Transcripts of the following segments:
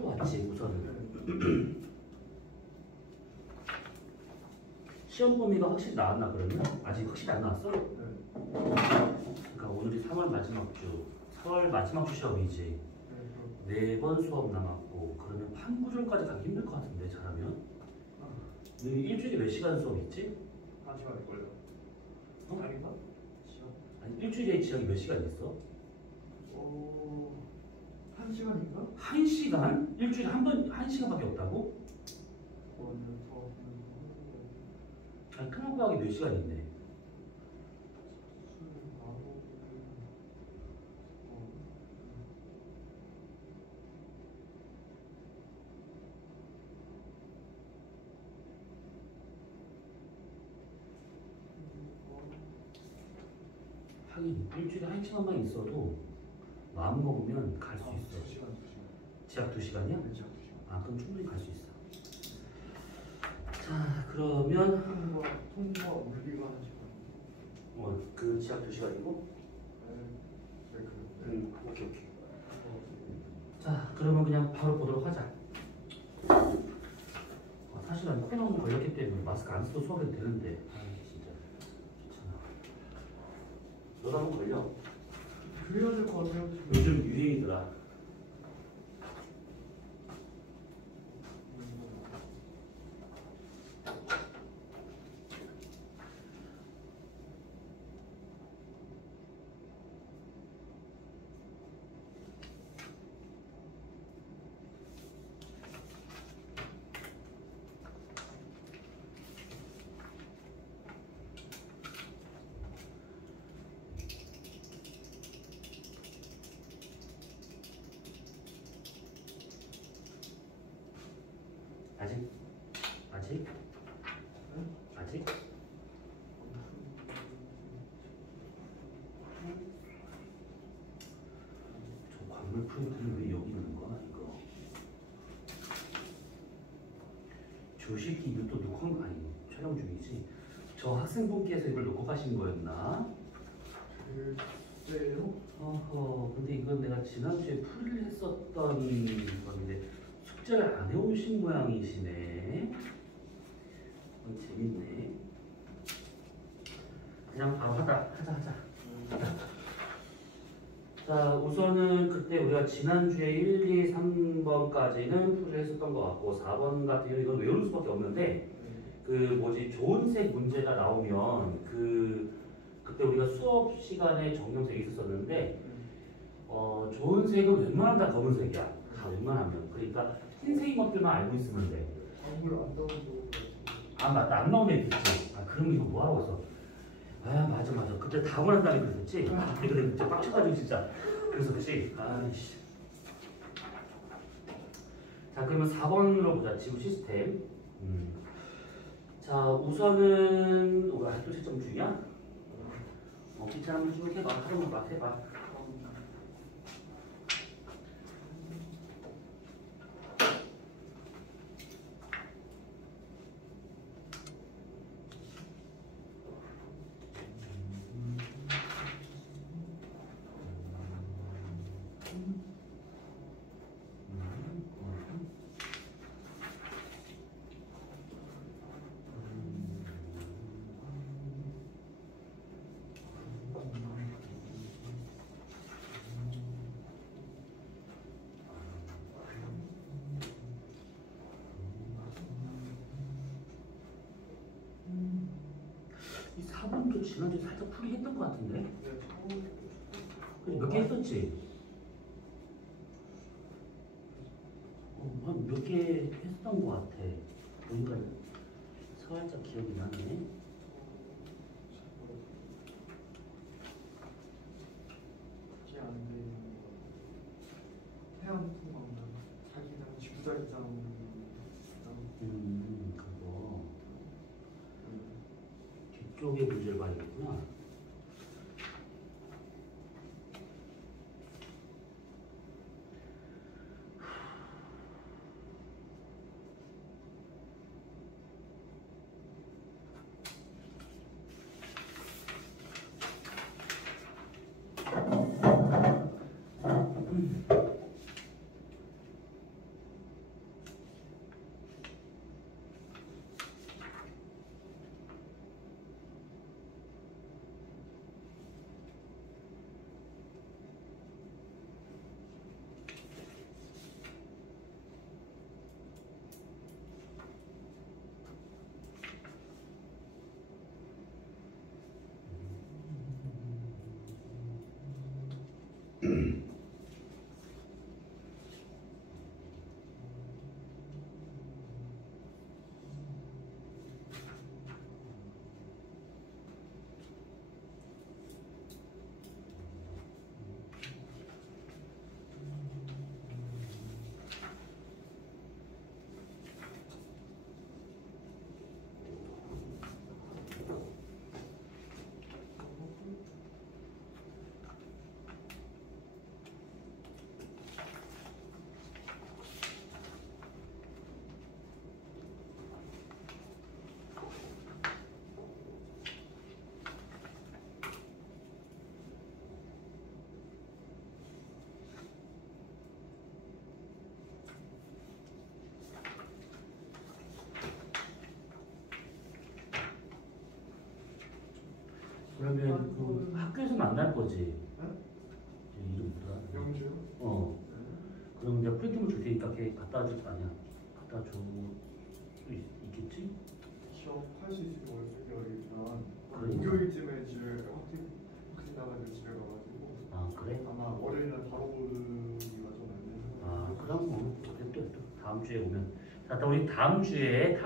풀어왔지 우선은. 시험 범위가 확실히 나왔나 그러면? 아직 확실히 안 나왔어? 그러니까 오늘이 3월 마지막 주, 4월 마지막 주 시험이지. 4번 수업 남았고 그러면 판구절까지 가기 힘들 것 같은데 잘하면? 너 일주일에 몇 시간 수업 있지? 1시간일걸요? 어? 아닌가? 시간? 아니 일주일에 지학이 몇 시간 있어? 1시간인가? 1시간? 일주일에 한 번, 1시간밖에 없다고? 아니 통합과학이 몇 시간 있네? 하긴 일주일에 1시간만 있어도 마음 먹으면 갈 수 있어. 2시간. 지학 2시간이야? 네, 지학 2시간. 아 그럼 충분히 갈 수 있어. 자 그러면 통과 물리가 1시간. 그 지학 2시간이고? 오케이. 자 그러면 그냥 바로 보도록 하자. 사실은 코로나 걸렸기 때문에 마스크 안 써도 수업해도 되는데 진짜 귀찮아. 너도 한번 걸려. 그래야 될 것 같아요. 요즘 유행이더라. 아직? 저 광물 프린트는 왜 여기 있는 거야 이거? 조식이 이거 또 녹화 아니 촬영 중이지? 저 학생분께서 이걸 놓고 가신 거였나? 글쎄요? 어허 근데 이건 내가 지난주에 풀이를 했었던 건데 숙제를 안 해오신 모양이시네. 재밌네. 그냥 바로 하자. 자 우선은 그때 우리가 지난주에 1, 2, 3번까지는 풀이를 했었던 것 같고 4번 같은 경우는 이건 외우는 수밖에 없는데 그 뭐지 좋은색 문제가 나오면 그때 우리가 수업 시간에 정형색이 있었었는데 좋은색은 웬만하면 다 검은색이야. 다 웬만하면. 그러니까 흰색인 것들만 알고 있으면 돼. 광물 안 나오고. 아 맞다 안 나오는 애들 있지. 아 그럼 이거 뭐하고 있어. 아 맞아 그때 다 원한다니 그랬었지. 그래 진짜 빡쳐가지고 진짜 그랬었지. 아이씨. 자 그러면 4번으로 보자. 지구 시스템. 자 우선은 또 채점 중이야? 귀찮아 한번 쭉 해봐. 하루만 막 해봐. 이 4번도 지난주에 살짝 풀이 했던 것 같은데? 몇 개 했었지? 한 몇 개 했었던 것 같아. 보니까 살짝 기억이 나네. 그게 안 돼. 해안통광 자기장 지구자기장. 그거 뒤쪽에 문제를 봐야겠구나. 그러면 그 학교에서 만날 거지. 이제 이름 뭐더라? 영주요? 어. 그럼 내가 프린트물 줄 테니까 걔 갖다 줄 거 아니야. 갖다 줄 수 있겠지? 취업할 수 있을지 모르겠지만 그러니까. 목요일쯤에 집에 확진 나가지고 집에 가가지고 아 그래? 아마 월요일날 바로 오기가 좀 안 돼서. 아 그럼 뭐 또 다음 주에 오면. 자, 또 우리 다음 주에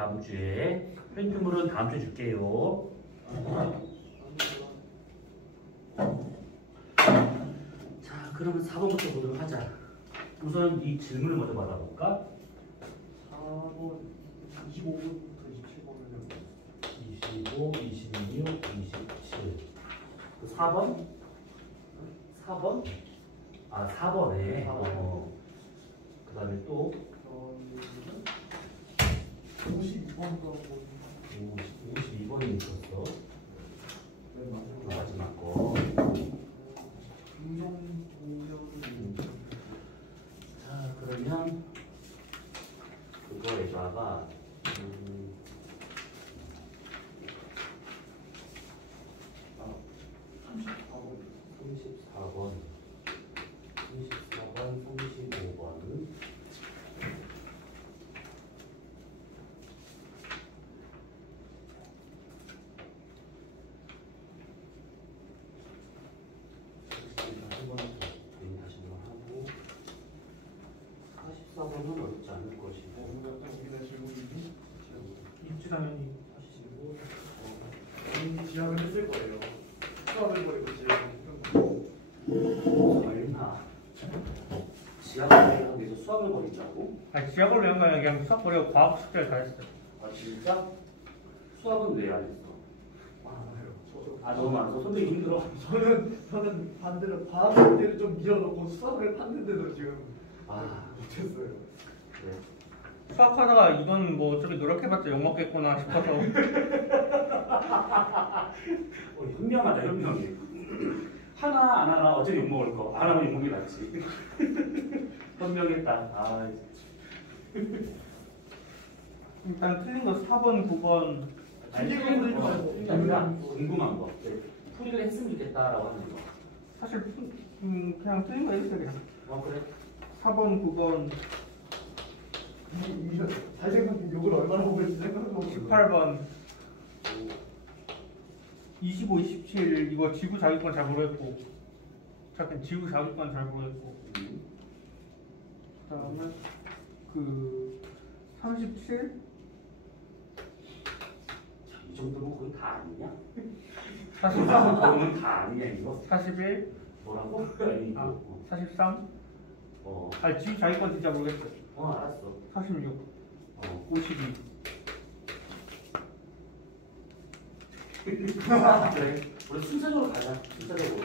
프린트물은 다음 주에 줄게요. 자, 그러면 4번부터 보도록 하자. 우선 이 질문을 먼저 받아볼까? 4번 25분부터 27번을 25, 26, 27. 4번? 4번? 아, 4번에. 그 다음에 또 52번도 52번이 있었어. 맨 마지막 마지막 거. 금종 공연 자, 그러면 그거에다가 34번, 35번. 다시 한번 하고 44번은 어렵지 않을 것이고 우리나라 질문이 입지 당연히 이미 지학을 했을 거예요. 수학을 버리고 지학을 설마 지하철을 하기 위해서 수학을 버린다고? 아니 지하골로 한 거야. 그냥 수학 버리고 과학 숙제를 다 했어요. 아 진짜? 수학은 왜 안 했어? 많아요. 저도 아 너무 많아서 선생님 힘들어. 저는 반대로 과학 문제를 좀 밀어놓고 수학을 봤는데도 지금 아 못했어요. 그래. 수학하다가 이건 뭐 어차피 노력해봤자 욕먹겠구나 싶어서 현명하다 현명해. 하나 안 하나 어차피 욕 먹을 거. 안 하면 욕 먹는 게 낫지. 현명했다. 아 일단 틀린 거 4번, 9번 틀린 거 풀리지 말고. 아니라 궁금한 거. 네. 풀이를 했으면 좋겠다라고 하는 거. 사실 그냥 틀린 거 해주세요 그냥. 그래? 4번, 9번, 이거 잘 생각해 욕을 얼마나 보고 있지 생각해보고 18번 25, 27 이거 지구 자기권 잘 모르겠고 잠깐 지구 자기권 잘 모르겠고 그 다음에 그 37? 이 정도면 거의 다 아니냐? 43? 그러면 다 아니냐 이거? 41? 뭐라고? 아니 아, 이거. 43? 어. 아니 지구 자기권 진짜 모르겠어요. 알았어. 46, 어. 52 그래. 우리 순서적으로 가자. 순서적으로.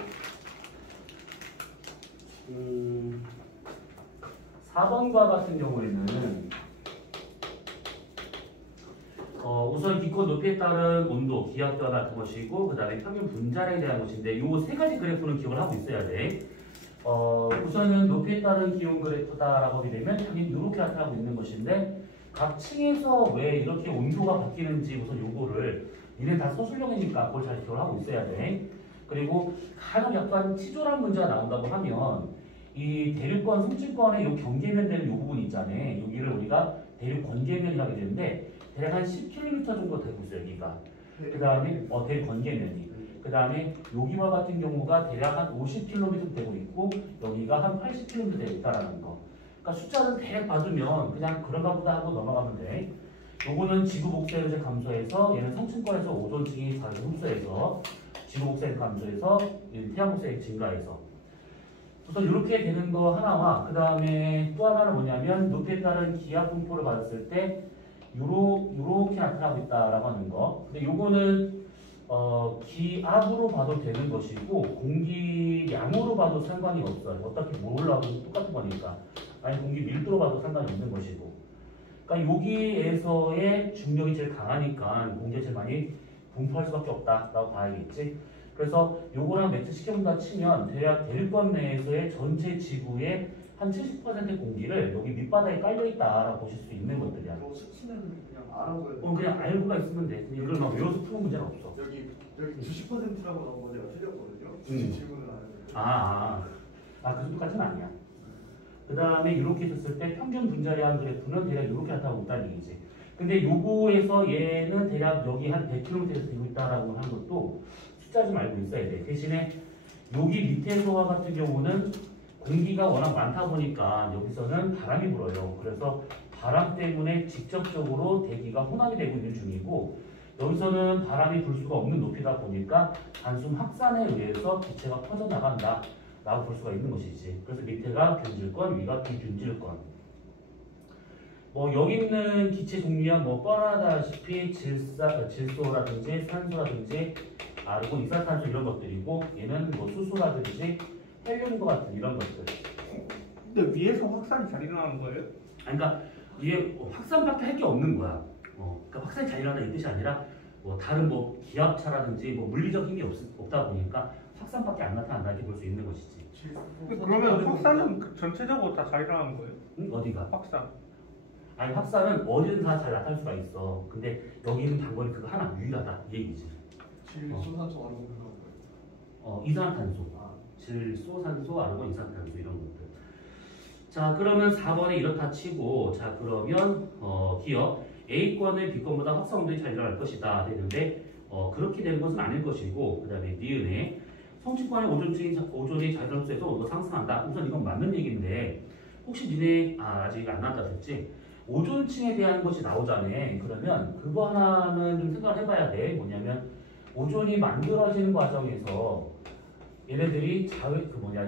4번과 같은 경우에는 우선 기권 높이에 따른 온도, 기압도와 같은 것이고 그 다음에 평균 분자량에 대한 것인데 이 세 가지 그래프는 기억을 하고 있어야 돼. 우선은 높이에 따른 기온 그래프다라고 하게 되면 당연히 이렇게 나타나고 있는 것인데 각 층에서 왜 이렇게 온도가 바뀌는지 우선 요거를 니네 다 서술형이니까 그걸 잘 기억을 하고 있어야 돼. 그리고 간혹 약간 치졸한 문제가 나온다고 하면 이 대륙권, 송질권의 요 경계면 되는 요 부분 있잖아요. 여기를 우리가 대륙 건계면이라고 하게 되는데 대략 한 10km 정도 되고 있어요. 여기가. 그 다음에 대륙 건계면이. 그 다음에 여기와 같은 경우가 대략 한 50km 되고 있고 여기가 한 80km 되고 있다라는 거. 그러니까 숫자는 대략 봐두면 그냥 그런가 보다 하고 넘어가면 돼. 요거는 지구 복사를 이제 감소해서 얘는 성층권에서 오존층이 자주 흡수해서 지구 복사를 감소해서 얘는 태양 복사액 증가해서 우선 이렇게 되는 거 하나와 그 다음에 또 하나는 뭐냐면 높이에 따른 기압 분포를 받았을 때 요렇게 나타나고 있다라고 하는 거. 근데 요거는 기압으로 봐도 되는 것이고 공기량으로 봐도 상관이 없어요. 어떻게 몰라도 똑같은 거니까. 아니 공기 밀도로 봐도 상관이 없는 것이고. 그러니까 여기에서의 중력이 제일 강하니까 공기가 제일 많이 분포할 수밖에 없다라고 봐야겠지. 그래서 요거랑 매치시켜본다 치면 대략 대륙권 내에서의 전체 지구의 한 70%의 공기를 여기 밑바닥에 깔려있다라고 보실 수 있는 것들이야. 이거 수치는 그냥 알아둬야 돼. 그냥 알고가 있으면 돼. 이걸 막 외워서 푸는 문제는 없어. 여기 90%라고 나온 거 내가 틀렸거든요. 질문을 안 해요. 그 정도까지는 아니야. 그 다음에 이렇게 있었을 때 평균 분자량 그래프는 대략 이렇게 나타나고 있다는 얘기지. 근데 요거에서 얘는 대략 여기 한 100km에서 되고 있다라고 하는 것도 숫자 좀 알고 있어야 돼. 대신에 여기 밑에서와 같은 경우는 공기가 워낙 많다 보니까 여기서는 바람이 불어요. 그래서 바람 때문에 직접적으로 대기가 혼합이 되고 있는 중이고, 여기서는 바람이 불 수가 없는 높이다 보니까 단순 확산에 의해서 기체가 퍼져나간다 라고 볼 수가 있는 것이지. 그래서 밑에가 균질권, 위가 비균질권. 여기 있는 기체 종류야 뻔하다시피 질소라든지 산소라든지 아르곤, 이산탄소 이런 것들이고, 얘는 수소라든지 헬륨과 같은 이런 것들. 근데 위에서 확산이 잘 일어나는 거예요? 그러니까 이게 확산밖에 할 게 없는 거야. 그러니까 확산이 잘 일어난다 이 뜻이 아니라 다른 기압차라든지 물리적 힘이 없다 보니까 확산밖에 안 나타난다 이렇게 볼 수 있는 것이지. 그러면 확산은 전체적으로 다 잘 일어나는 거예요? 어디가? 확산. 아니 확산은 어디든 다 잘 나타날 수가 있어. 근데 여기 있는 단거리 그거 하나 유일하다 이 얘기지. 질소산소 아르곤 그런 거예요. 이산화탄소, 질소, 산소, 아르곤, 이산화탄소 이런 것들. 자 그러면 4번에 이렇다 치고, 자 그러면 기억 A권의 B권보다 확산 운동이 잘 일어날 것이다 되는데 그렇게 되는 것은 아닐 것이고, 그 다음에 니은의 성층권의 오존이 자연수에서 온도가 상승한다. 우선 이건 맞는 얘기인데 혹시 니네 아직 안 나왔다 그랬지? 오존층에 대한 것이 나오잖아. 그러면 그거 하나는 좀 생각을 해봐야 돼. 뭐냐면 오존이 만들어지는 과정에서 얘네들이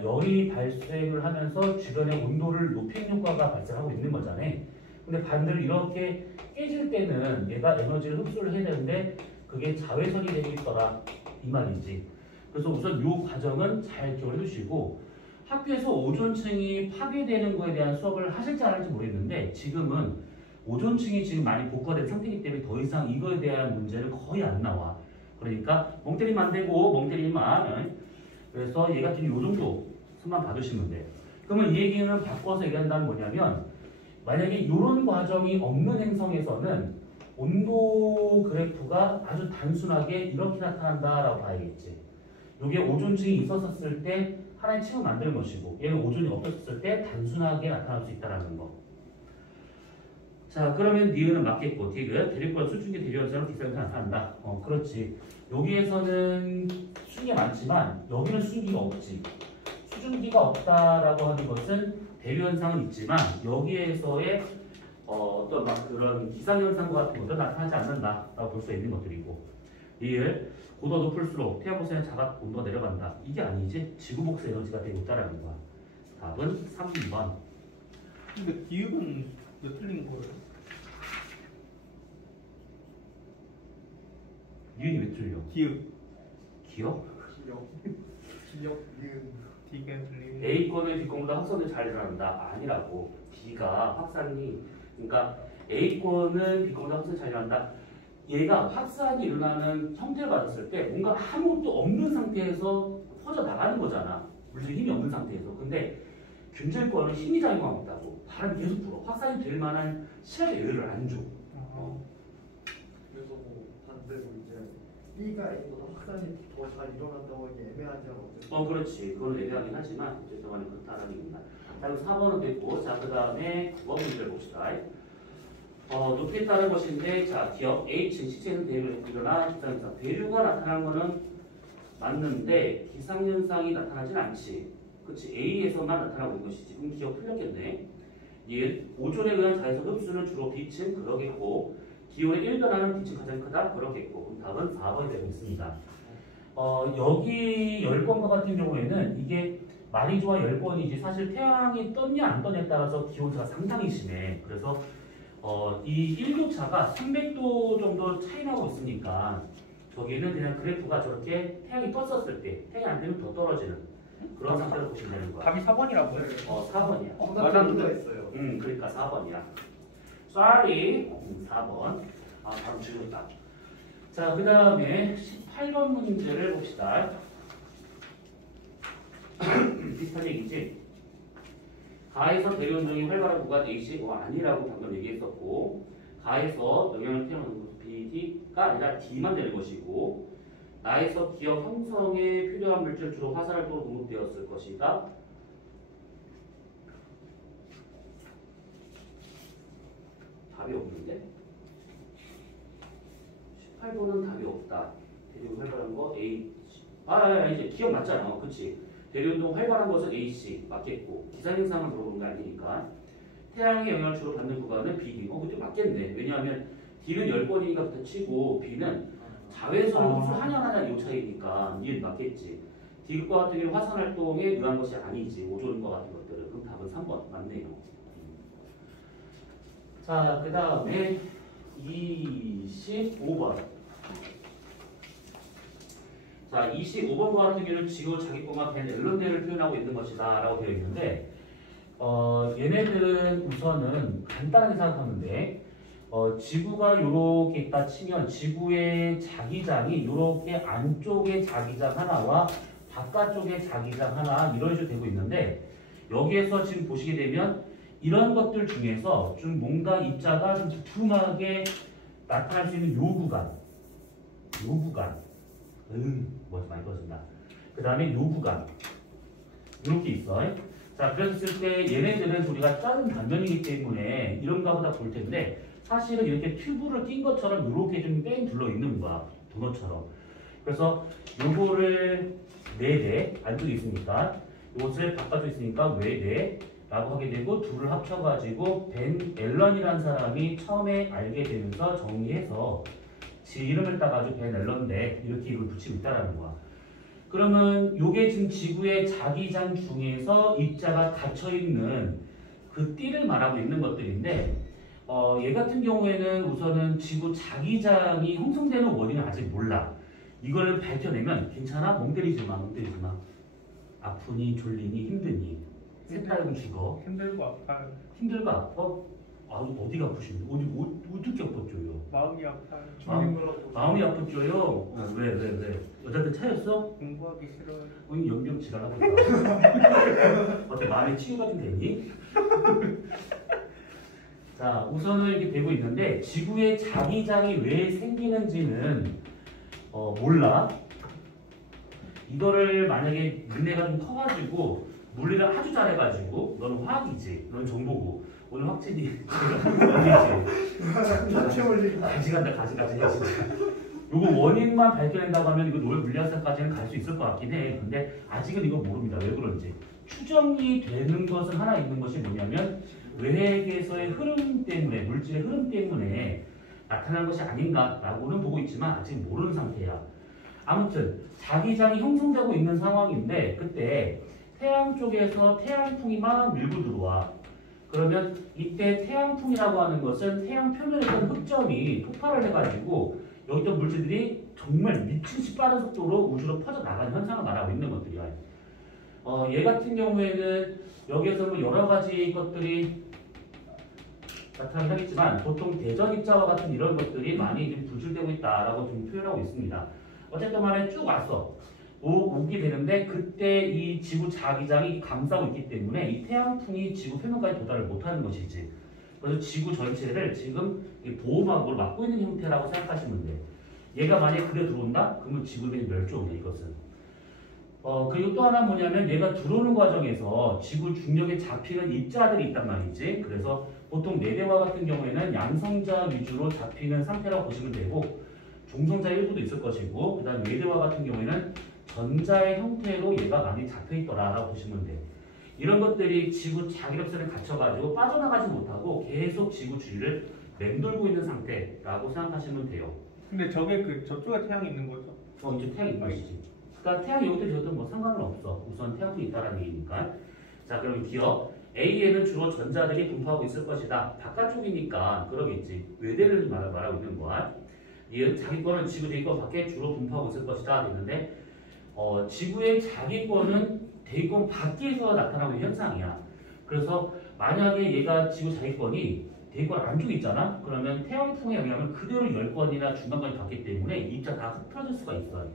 열이 발생을 하면서 주변의 온도를 높이는 효과가 발생하고 있는 거잖아. 근데 반대로 이렇게 깨질 때는 얘가 에너지를 흡수를 해야 되는데 그게 자외선이 되고 있더라 이 말이지. 그래서 우선 이 과정은 잘 기억을 해주시고, 학교에서 오존층이 파괴되는 거에 대한 수업을 하실지 안 할지 모르겠는데 지금은 오존층이 지금 많이 복구된 상태이기 때문에 더 이상 이거에 대한 문제는 거의 안 나와. 그러니까 멍 때리면 안 되고 멍 때리면, 그래서 얘 같은 요 정도 수만 받으시면 돼. 그러면 이 얘기는 바꿔서 얘기한다면 뭐냐면, 만약에 이런 과정이 없는 행성에서는 온도 그래프가 아주 단순하게 이렇게 나타난다라고 봐야겠지. 이게 오존층이 있었을 때 하나의 층을 만드는 것이고, 얘는 오존이 없었을 때 단순하게 나타날 수 있다는 거. 자 그러면 니은은 맞겠고, 디귿 대립권 수증기 대리원처럼 기상이 나타난다. 그렇지. 여기에서는 수증기가 많지만 여기는 수증기가 없지. 수증기가 없다라고 하는 것은 대류현상은 있지만 여기에서의 어떤 그런 기상현상 같은 것도 나타나지 않는다라고 볼 수 있는 것들이고, 리을 고도 높을수록 태양광선의 자각 온도가 내려간다. 이게 아니지. 지구 복사 에너지가 되고 있다라는 거야. 답은 3번. 근데 기억은 왜 틀린 거예요? 니은이 왜 틀려? 기억. 기억? 기억 니은. D가 틀린. A권의 B권보다 확산이 잘 일어난다. 아니라고. B가 확산이, 그러니까 A권은 B권보다 확산이 잘 일어난다. 얘가 확산이 일어나는 형태를 받았을 때 뭔가 아무것도 없는 상태에서 퍼져 나가는 거잖아. 물리적 힘이 없는 상태에서. 근데 균질권은 힘이 작용하고 있다고. 바람이 계속 불어. 확산이 될 만한 시간의 여유를 안 줘. 그래서 반대로 이제 B가 A보다 확산이 더 잘 일어난다고 하기 애매하지 않아? 그렇지. 그건 애매하긴 하지만 어쨌든 간에 그렇다는 얘기입니다. 자, 그럼 4번은 됐고, 자, 그 다음에 9번 문제를 봅시다. 높이에 따른 것인데, 자, 기억 H는 시체는 대류가 일어나 기상현상. 대류가 나타나는 거는 맞는데 기상현상이 나타나진 않지. 그렇지. A에서만 나타나고 있는 것이지. 그럼 기억 틀렸겠네. 얘 오존에 의한 자외선 흡수는 주로 B층 그러겠고, 기온의 1변화는 D층 가장 크다 그러겠고, 그럼 답은 4번이 되고 있습니다. 여기 열권과 같은 경우에는 이게 말이 좋아 열권이지 사실 태양이 떴냐 안 떴냐에 따라서 기온차가 상당히 심해. 그래서 이 1교차가 300도 정도 차이 나고 있으니까 저기는 그냥 그래프가 저렇게 태양이 떴었을 때 태양이 안 되면 더 떨어지는 그런 상태를 보시면 되는 거야. 답이 4번이라고요? 4번이야. 맞았는데 있어요. 그러니까 4번이야. Sorry. 4번. 바로 줄였다. 자, 그 다음에 18번 문제를 봅시다. 비슷한 얘기지? 가에서 대리운동이 활발한 구간 AC 아니라고 방금 얘기했었고, 가에서 영향을 태우는 곳 BD가 아니라 D만 될 것이고, 나에서 기억 형성에 필요한 물질 주로 화산활동으로 공급되었을 것이다. 답이 없는데? 18번은 답이 없다. 대리운동 활발한 거 A. 이제 기억 맞잖아. 그치? 대리운동 활발한 것은 AC 맞겠고, 기상행상을 물어보는 게 아니니까. 태양의 영향을 주로 받는 구간은 BD. 그때 맞겠네. 왜냐하면 D는 10번이니까 부터 치고 B는 자외선 흡수 한양하냐 이 차이니까 이게 맞겠지. D과 같은 경우는 화산활동에 의한 것이 아니지. 오존과 같은 것들은. 그럼 답은 3번 맞네요. 자, 그 다음에 25번. 자, 25번 같은 경우는 지구 자기권과 벤 앨런대를 표현하고 있는 것이다 라고 되어 있는데, 얘네들은 우선은 간단하게 생각하면 돼. 지구가 요렇게 있다 치면 지구의 자기장이 요렇게 안쪽에 자기장 하나와 바깥쪽에 자기장 하나 이런 식으로 되고 있는데, 여기에서 지금 보시게 되면 이런 것들 중에서 좀 뭔가 입자가 좀 두툼하게 나타날 수 있는 요 구간, 뭐지 많이 꺼진다. 그 다음에 요 구간 이렇게 있어. 자, 그랬을 때 얘네들은 우리가 작은 단면이기 때문에 이런가 보다 볼 텐데, 사실은 이렇게 튜브를 낀 것처럼 이렇게 좀 뺑 둘러 있는 거야. 도넛처럼. 그래서 요거를 4대 안쪽에 있으니까 이것을 바깥쪽에 있으니까 외대라고 하게 되고, 둘을 합쳐가지고 벤 앨런이라는 사람이 처음에 알게 되면서 정리해서 지 이름을 따가지고 벤 앨런대 이렇게 이걸 붙이고 있다라는 거야. 그러면 요게 지금 지구의 자기장 중에서 입자가 닫혀있는 그 띠를 말하고 있는 것들인데, 얘 같은 경우에는 우선은 지구 자기장이 형성되는 원인은 아직 몰라. 이걸 밝혀내면 괜찮아? 멍 때리지 마. 아프니, 졸리니, 힘드니. 셋 다 이건 죽어. 힘들고 아파요. 힘들고 아파? 어디가 아프신데? 어떻게 아팠죠요? 마음이 아파요. 죽는 거라고. 마음이 아팠죠요? 왜? 여자들 차였어? 공부하기 싫어요. 오늘 연병 지랄하고 있다. 어때? 마음에 치유가 좀 됐니? 자, 우선은 이렇게 되고 있는데, 지구의 자기장이 왜 생기는지는 몰라. 이거를 만약에 니네가 좀 커가지고 물리를 아주 잘해가지고, 너는 화학이지, 너는 정보고, 오늘 확진이 원이지. 자체 원리. 가지 해 진짜. 요거 원인만 밝혀낸다고 하면 이거 노벨 물리학상까지는 갈 수 있을 것 같긴 해. 근데 아직은 이거 모릅니다. 왜 그런지. 추정이 되는 것은 하나 있는 것이 뭐냐면, 외핵에서의 흐름 때문에, 물질의 흐름 때문에 나타난 것이 아닌가라고는 보고 있지만 아직 모르는 상태야. 아무튼 자기장이 형성되고 있는 상황인데, 그때 태양 쪽에서 태양풍이 막 밀고 들어와. 그러면 이때 태양풍이라고 하는 것은 태양 표면에 있던 흑점이 폭발을 해가지고 여기 있던 물질들이 정말 미친듯이 빠른 속도로 우주로 퍼져나가는 현상을 말하고 있는 것들이야. 얘 같은 경우에는 여기에서 뭐 여러 가지 것들이 나타나긴 하겠지만, 보통 대전 입자와 같은 이런 것들이 많이 좀 분출되고 있다라고 좀 표현하고 있습니다. 어쨌든 간에 쭉 왔어. 오게 되는데, 그때 이 지구 자기장이 감싸고 있기 때문에 이 태양풍이 지구 표면까지 도달을 못하는 것이지. 그래서 지구 전체를 지금 보호막으로 막고 있는 형태라고 생각하시면 돼. 얘가 만약에 그래 들어온다? 그러면 지구는 멸종해, 이것은. 그리고 또 하나 뭐냐면, 얘가 들어오는 과정에서 지구 중력에 잡히는 입자들이 있단 말이지. 그래서 보통 내대화 같은 경우에는 양성자 위주로 잡히는 상태라고 보시면 되고, 중성자 일부도 있을 것이고, 그 다음 외대화 같은 경우에는 전자의 형태로 얘가 많이 잡혀있더라라고 보시면 돼. 이런 것들이 지구 자기력선에 갇혀가지고 빠져나가지 못하고 계속 지구 주위를 맴돌고 있는 상태라고 생각하시면 돼요. 근데 저게 저쪽에 태양이 있는 거죠? 이제 태양이 있는 것이지. 그러니까 태양이 여기도 저도 뭐 상관은 없어. 우선 태양도 있다라는 얘기니까. 자, 그럼 기억. A에는 주로 전자들이 분포하고 있을 것이다. 바깥쪽이니까 그러겠지. 외대를 말하고 있는 거야. 얘는 자기권은 지구 대기권 밖에 주로 분포하고 있을 것이다. 했는데, 지구의 자기권은 대기권 밖에서 나타나는 현상이야. 그래서 만약에 얘가 지구 자기권이 대기권 안쪽에 있잖아? 그러면 태양풍의 영향을 그대로 10번이나 중간까지 받기 때문에 입자 다 흩어질 수가 있어요.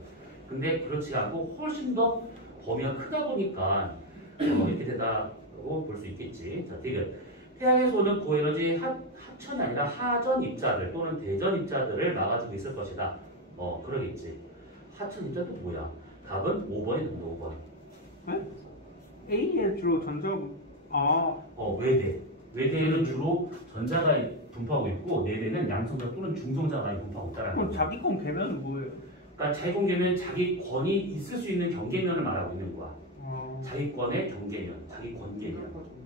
근데 그렇지 않고 훨씬 더 범위가 크다 보니까 이렇게 되다 있다고 볼 수 있겠지. 자, 디귿. 태양에서 오는 고에너지 합천이 아니라 하전 입자들 또는 대전 입자들을 막아주고 있을 것이다. 그러겠지. 하천 입자도 뭐야? 답은 5번이 됩니다. 5번. A에 주로 전자가 외대. 외대에는 주로 전자가 분포하고 있고 내대는 양성자 또는 중성자가 분포하고 있다는 그럼 거야. 자기 건 개면은 뭐예요? 그러니까 자기권계면 자기 권이 있을 수 있는 경계면을 말하고 있는 거야. 자기권의 경계면, 자기 권계면.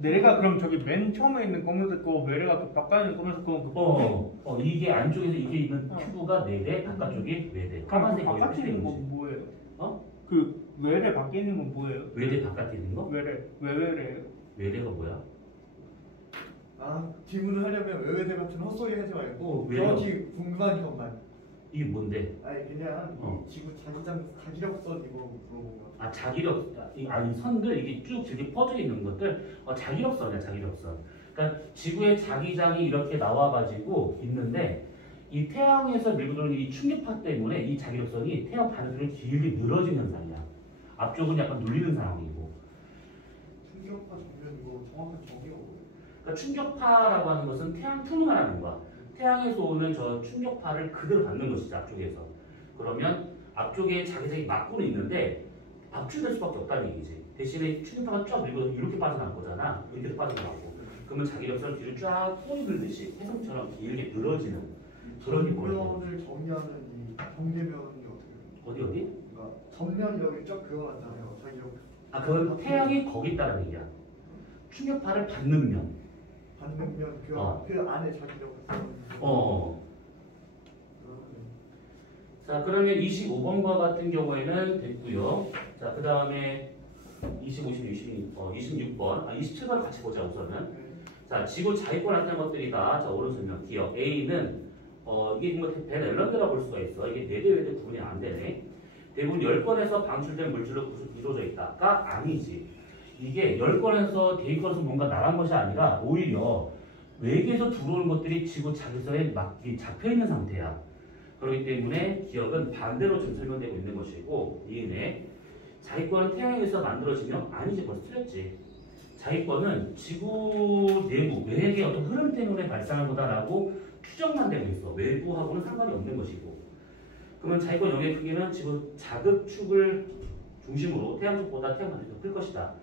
내가 그럼 저기 맨 처음에 있는 검은색 거 외래가 그 바깥에 있는 검은색 거 이게 안쪽에서 이게 있는 튜브가 내대, 바깥쪽이 외대. 까만색 거기 바깥에 있는 건 거지. 뭐예요? 어? 그 외래 밖에 있는 건 뭐예요? 외대 바깥에 있는 거? 왜 외래예요? 외대가 뭐야? 질문을 하려면 외외대 같은 헛소리 하지 말고 왜요? 정확히 궁금한 것만. 이게 뭔데? 아니 그냥 이 지구 자기력선 이거 물어본 거. 자기력, 아니 선들 이게 쭉 이렇게 퍼져 있는 것들 자기력선이야, 자기력선. 그러니까 지구의 자기장이 이렇게 나와가지고 있는데 이 태양에서 밀고 들어오는 이 충격파 때문에 이 자기력선이 태양 반대로 길게 늘어진 현상이야. 앞쪽은 약간 눌리는 상황이고. 충격파 정면 이거 정확한 정의가 뭐예요? 그러니까 충격파라고 하는 것은 태양 풍을 말하는 거야. 태양에서 오는 저 충격파를 그대로 받는 것이지 앞쪽에서. 그러면 앞쪽에 자기장이 막고는 있는데 압축될 수밖에 없다는 얘기지. 대신에 충격파가 쫙 밀고 이렇게 빠져나갈 거잖아. 이렇게 빠져나가고. 그러면 자기력선을 뒤로 쫙 꼬리 들듯이 해성처럼 길게 늘어지는 그런 게 보여요. 정면을 정의하는 이 경계면이 어떻게? 어디? 그러니까 전면이라고 쫙 그어놨잖아요. 자기력 그건 태양이 거기 있다는 얘기야. 충격파를 받는 면. 받는 면 그 안에 자기력선. 자, 그러면 25번과 같은 경우에는 됐고요. 자, 그 다음에 26번, 27번을 같이 보자 우선은. 자, 지구 자위권 나타낸 것들이다. 자, 오른 설명 기억. A는 이게 뭐 벤 앨런드라고 볼 수가 있어. 이게 내대 외대 구분이 안 되네. 대부분 10건에서 방출된 물질로 이루어져 있다가 아니지. 이게 10건에서 대기권에서 뭔가 나간 것이 아니라 오히려 외계에서 들어오는 것들이 지구 자기선에 맞게 잡혀 있는 상태야. 그렇기 때문에 기억은 반대로 지금 설명되고 있는 것이고 이은혜 자위권은 태양에서 만들어지며 아니지 벌써 틀렸지. 자위권은 지구 내부 외계의 어떤 흐름 때문에 발생한 거다라고 추정만 되고 있어. 외부하고는 상관이 없는 것이고. 그러면 자위권 영역의 크기는 지구 자극축을 중심으로 태양 쪽보다 태양 반대로 클 것이다.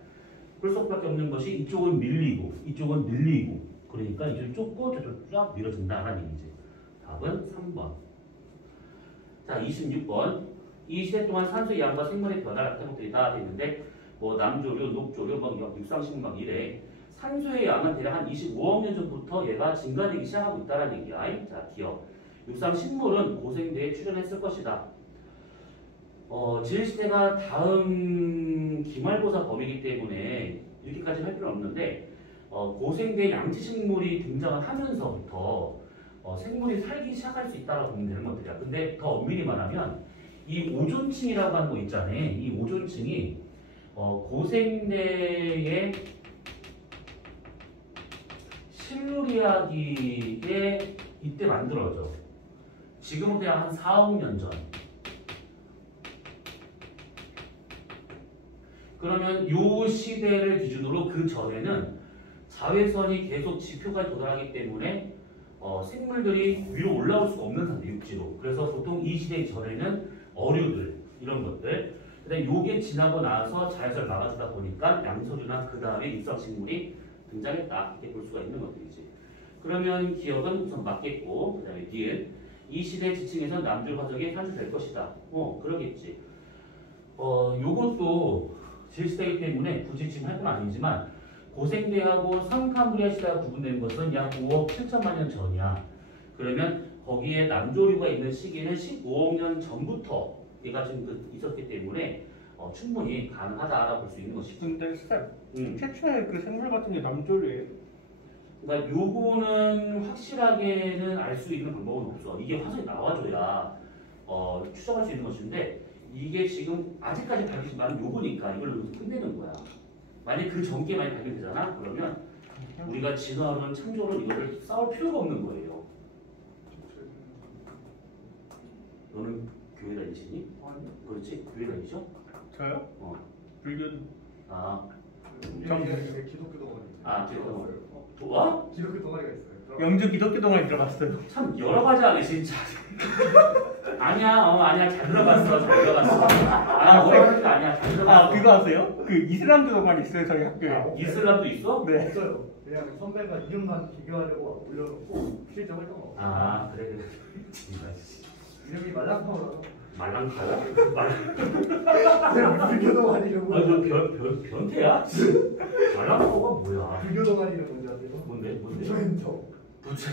그럴 수밖에 없는 것이 이쪽은 밀리고 이쪽은 늘리고 그러니까 이쪽이 좁고 저쪽 쫙 밀어진다라는 얘기지. 답은 3번. 자, 26번. 이 시대 동안 산소의 양과 생물의 변화를 나타낸 것들이 다 되는데 뭐 남조류, 녹조류, 육상식물 막 이래. 산소의 양은 대략 한 25억 년 전부터 얘가 증가되기 시작하고 있다는 얘기야. 자, 기억. 육상식물은 고생대에 출현했을 것이다. 지질시대가 다음 기말고사 범위이기 때문에 이렇게까지 할 필요는 없는데 고생대 양치식물이 등장을 하면서부터 생물이 살기 시작할 수 있다고 보면 되는 것들이야. 근데 더 엄밀히 말하면 이 오존층이라고 하는 거 있잖아요. 이 오존층이 고생대의 실루리아기에 이때 만들어져. 지금은 그냥 한 4억 년 전. 그러면 요 시대를 기준으로 그 전에는 자외선이 계속 지표까지 도달하기 때문에 생물들이 위로 올라올 수가 없는 상태, 육지로. 그래서 보통 이 시대 전에는 어류들, 이런 것들. 근데 요게 지나고 나서 자외선을 막아주다 보니까 양서류나 그 다음에 육상식물이 등장했다. 이렇게 볼 수가 있는 것들이지. 그러면 기억은 우선 맞겠고, 그 다음에 뒤에 이 시대 지층에서 남줄 화석이 산출될 것이다. 그러겠지. 요것도 질시대이기 때문에 굳이 지금 할 건 아니지만 고생대하고 상캄브리아 시대가 구분된 것은 약 5억 7천만 년 전이야. 그러면 거기에 남조류가 있는 시기는 15억 년 전부터 얘가 지금 있었기 때문에 충분히 가능하다라고 볼 수 있는 것이죠. 근데 최초의 그 생물 같은 게 남조류예요. 그러니까 요거는 확실하게는 알 수 있는 방법은 없어. 이게 화석이 나와줘야 추정할 수 있는 것인데 이게 지금 아직까지 밝히지 않은 요거니까 이걸 여기서 끝내는 거야. 만약 그 전기에 많이 발견되잖아? 그러면 우리가 진화론, 창조론 이거를 싸울 필요가 없는 거예요. 너는 교회 다니시니? 아니요. 그렇지? 교회 다니셔? 저요? 어. 불교. 아, 우리 기독교 동아리. 아, 기독교. 들어갔어요. 뭐? 기독교 동아리가 있어요. 영주 기독교 동아리 들어갔어요. 참 여러 가지 하네 진짜. 아니야, 아니야, 잘 들어갔어, 잘 들어갔어. 아니야, 오래 걸린 거 아니야, 잘 들어갔어. 아 그거 아세요? 그 이슬람교 동아리 있어요 저희 학교에. 이슬람도 있어? 네. 없어요. 그냥 선배가 이름만 비교하려고 올려놓고 실제 활동 없어. 아, 그래. 정말. 이름이 말랑파워라서. 말랑카야? 불교 동아리 이름. 아, 저 변태야? 말랑카가 뭐야? 불교 동아리 이름 뭔지 아세요? 뭔데? 부처인터. 부채.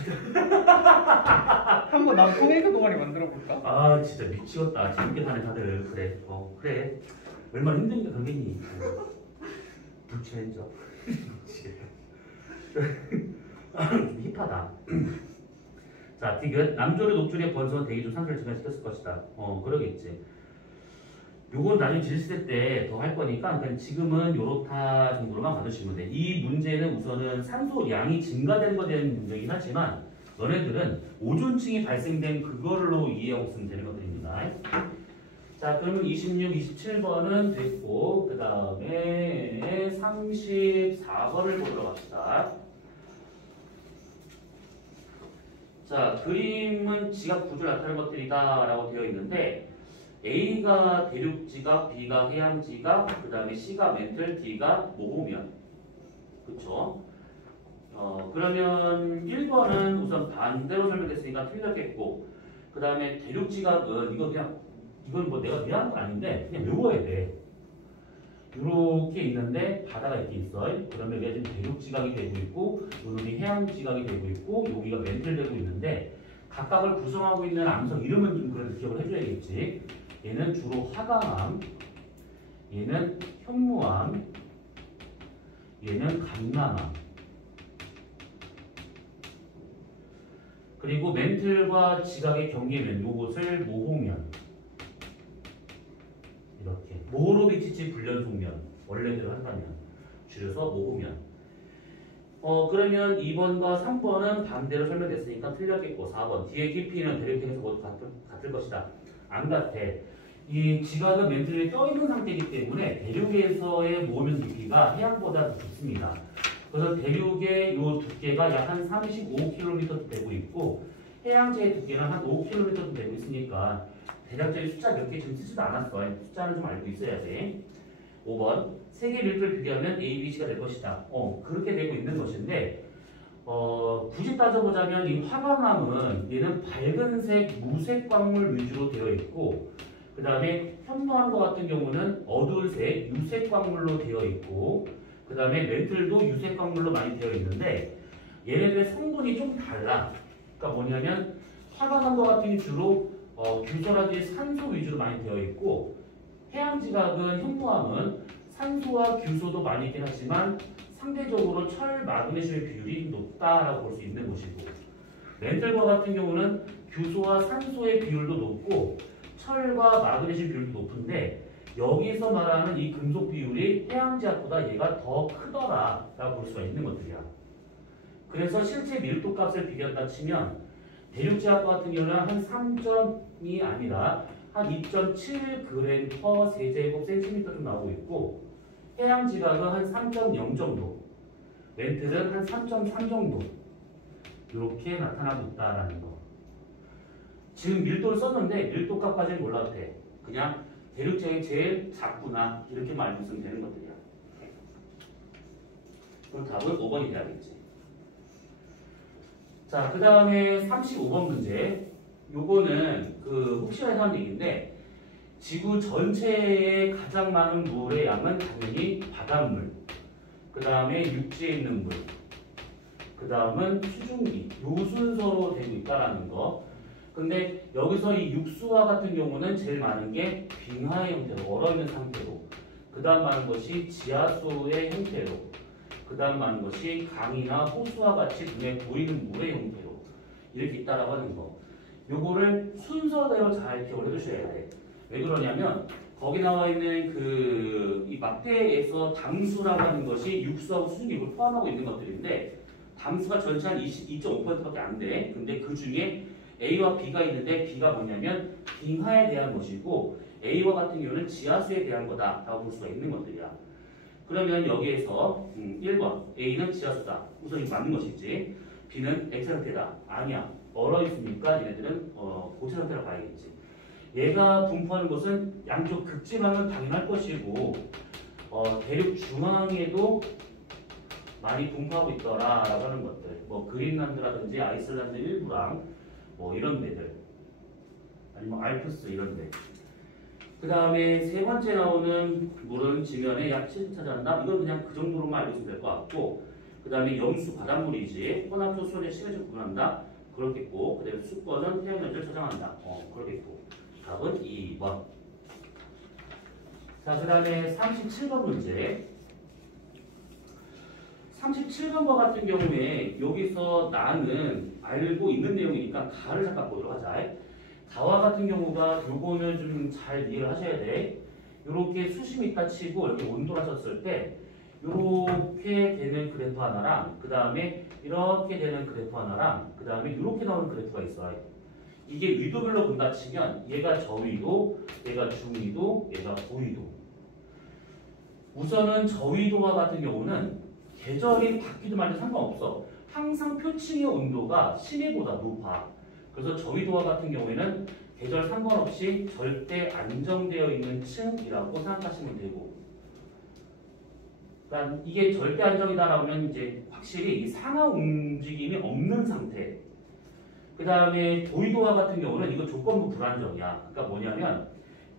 한번 나 통일교 동아리 만들어 볼까? 아, 진짜 미치겠다. 재밌게 사네 다들. 그래, 그래. 얼마나 힘드니까 그러겠니? 부채죠. 좀 힙하다. 자, 디귿. 남조류, 녹조류의 번성은 대기 중 산소를 증가시켰을 것이다. 그러겠지. 요건 나중에 질세 때 더 할 거니까 그냥 지금은 요렇다 정도로만 받으시면 돼. 이 문제는 우선은 산소량이 증가되는 것에 대한 문제이긴 하지만 너네들은 오존층이 발생된 그걸로 이해하고 있으면 되는 것들입니다. 자, 그러면 26, 27번은 됐고 그 다음에 34번을 보도록 합시다. 자, 그림은 지각 구조를 나타내는 것들이다 라고 되어 있는데 A가 대륙지각, B가 해양지각, 그 다음에 C가 멘틀, D가 모호면. 그쵸? 그러면 1번은 우선 반대로 설명됐으니까 틀렸겠고, 그 다음에 대륙지각은 이건 뭐 내가 미안한 건 아닌데 그냥 외워야 돼. 이렇게 있는데 바다가 이렇게 있어. 그러면 여기가 지금 대륙지각이 되고 있고, 여기 해양지각이 되고 있고, 여기가 멘틀 되고 있는데 각각을 구성하고 있는 암석 이름은 좀 그래도 기억을 해줘야겠지. 얘는 주로 화강암, 얘는 현무암, 얘는 감남암. 그리고 멘틀과 지각의 경계면 요것을 모호면. 이렇게 모호로비치치 불연속면 원래대로 한다면 줄여서 모호면. 그러면 2번과 3번은 반대로 설명됐으니까 틀렸겠고 4번 뒤에 깊이는 대륙행에서 모두 같을 것이다. 안 같아. 이 지각은 멘틀에 껴있는 상태이기 때문에 대륙에서의 모으면 깊이가 해양보다 더 좋습니다. 그래서 대륙의 이 두께가 약 한 35km 되고 있고 해양지의 두께는 한 5km 되고 있으니까 대략적인 숫자 몇 개 지금 쓰지도 않았어. 숫자는 좀 알고 있어야 돼. 5번 세 개 밀도를 비교하면 A, B, C가 될 것이다. 그렇게 되고 있는 것인데 굳이 따져보자면 이 화강암은 얘는 밝은색 무색 광물 위주로 되어 있고 그 다음에 현무암과 같은 경우는 어두운 색 유색 광물로 되어 있고 그 다음에 멘틀도 유색 광물로 많이 되어 있는데 얘네들의 성분이 좀 달라. 그러니까 뭐냐면 화강암과 같은 경우 주로 규소라든지 산소 위주로 많이 되어 있고 해양지각은 현무암은 산소와 규소도 많이 있긴 하지만 상대적으로 철, 마그네슘의 비율이 높다라고 볼 수 있는 것이고 멘틀과 같은 경우는 규소와 산소의 비율도 높고 철과 마그네슘 비율도 높은데 여기서 말하는 이 금속 비율이 해양지각보다 얘가 더 크더라라고 볼 수가 있는 것들이야. 그래서 실제 밀도 값을 비교한다 치면 대륙지각 같은 경우는 한 3점이 아니라 한 2.7g per 세제곱센티미터 좀 나오고 있고 해양지각은 한 3.0 정도, 멘틀은 한 3.3 정도 이렇게 나타나고 있다라는 거. 지금 밀도를 썼는데 밀도값까지는 몰라도 돼. 그냥 대륙지각이 제일 작구나 이렇게만 알고 있으면 되는 것들이야. 그럼 답은 5번이 돼야겠지. 자, 그 다음에 35번 문제. 요거는 혹시나 해서 하는 얘기인데 지구 전체에 가장 많은 물의 양은 당연히 바닷물, 그 다음에 육지에 있는 물, 그 다음은 수증기, 요 순서로 되고 있다라는 거. 근데 여기서 이 육수와 같은 경우는 제일 많은 게 빙하의 형태로 얼어있는 상태로, 그 다음 많은 것이 지하수의 형태로, 그 다음 많은 것이 강이나 호수와 같이 눈에 보이는 물의 형태로 이렇게 있다라고 하는 거. 요거를 순서대로 잘 기억을 해두셔야 돼. 왜 그러냐면 거기 나와 있는 이 막대에서 담수라고 하는 것이 육수하고 수증기 이걸 포함하고 있는 것들인데 담수가 전체 한 22.5%밖에 안 돼. 근데 그 중에 A와 B가 있는데 B가 뭐냐면 빙하에 대한 것이고 A와 같은 경우는 지하수에 대한 거다라고 볼 수가 있는 것들이야. 그러면 여기에서 1번 A는 지하수다. 우선 이거 맞는 것이지. B는 액체 상태다. 아니야. 얼어 있으니까 얘네들은 고체 상태라고 봐야겠지. 얘가 분포하는 것은 양쪽 극지방은 당연할 것이고 대륙 중앙에도 많이 분포하고 있더라라고 하는 것들. 뭐 그린란드라든지 아이슬란드 일부랑 뭐 이런 데들. 아니면 알프스 이런 데. 그 다음에 세 번째 나오는 물은 지면에 약 70 차지한다. 이건 그냥 그 정도로만 알고 있으면 될 것 같고, 그 다음에 염수 바닷물이지 혼합수 수온의 시간을 구분한다. 그렇겠고, 그 다음에 수권은 태양 연료를 저장한다. 그렇겠고. 답은 2번. 자, 그 다음에 37번 문제. 37번과 같은 경우에 여기서 나는 알고 있는 내용이니까 가를 잠깐 보도록 하자. 가와 같은 경우가 요거는 좀 잘 이해를 하셔야 돼. 요렇게 수심이 있다 치고 여기 온도가 쳤을 때 요렇게 되는 그래프 하나랑 그 다음에 이렇게 되는 그래프 하나랑 그 다음에 이렇게 나오는 그래프가 있어요. 이게 위도별로 본다 치면 얘가 저위도, 얘가 중위도, 얘가 고위도. 우선은 저위도와 같은 경우는 계절이 바뀌든 말든 상관없어. 항상 표층의 온도가 심해보다 높아. 그래서 저위도와 같은 경우에는 계절 상관없이 절대 안정되어 있는 층이라고 생각하시면 되고, 그러니까 이게 절대 안정이다라고 하면 이제 확실히 이 상하 움직임이 없는 상태. 그 다음에 고위도와 같은 경우는 이거 조건부 불안정이야. 그러니까 뭐냐면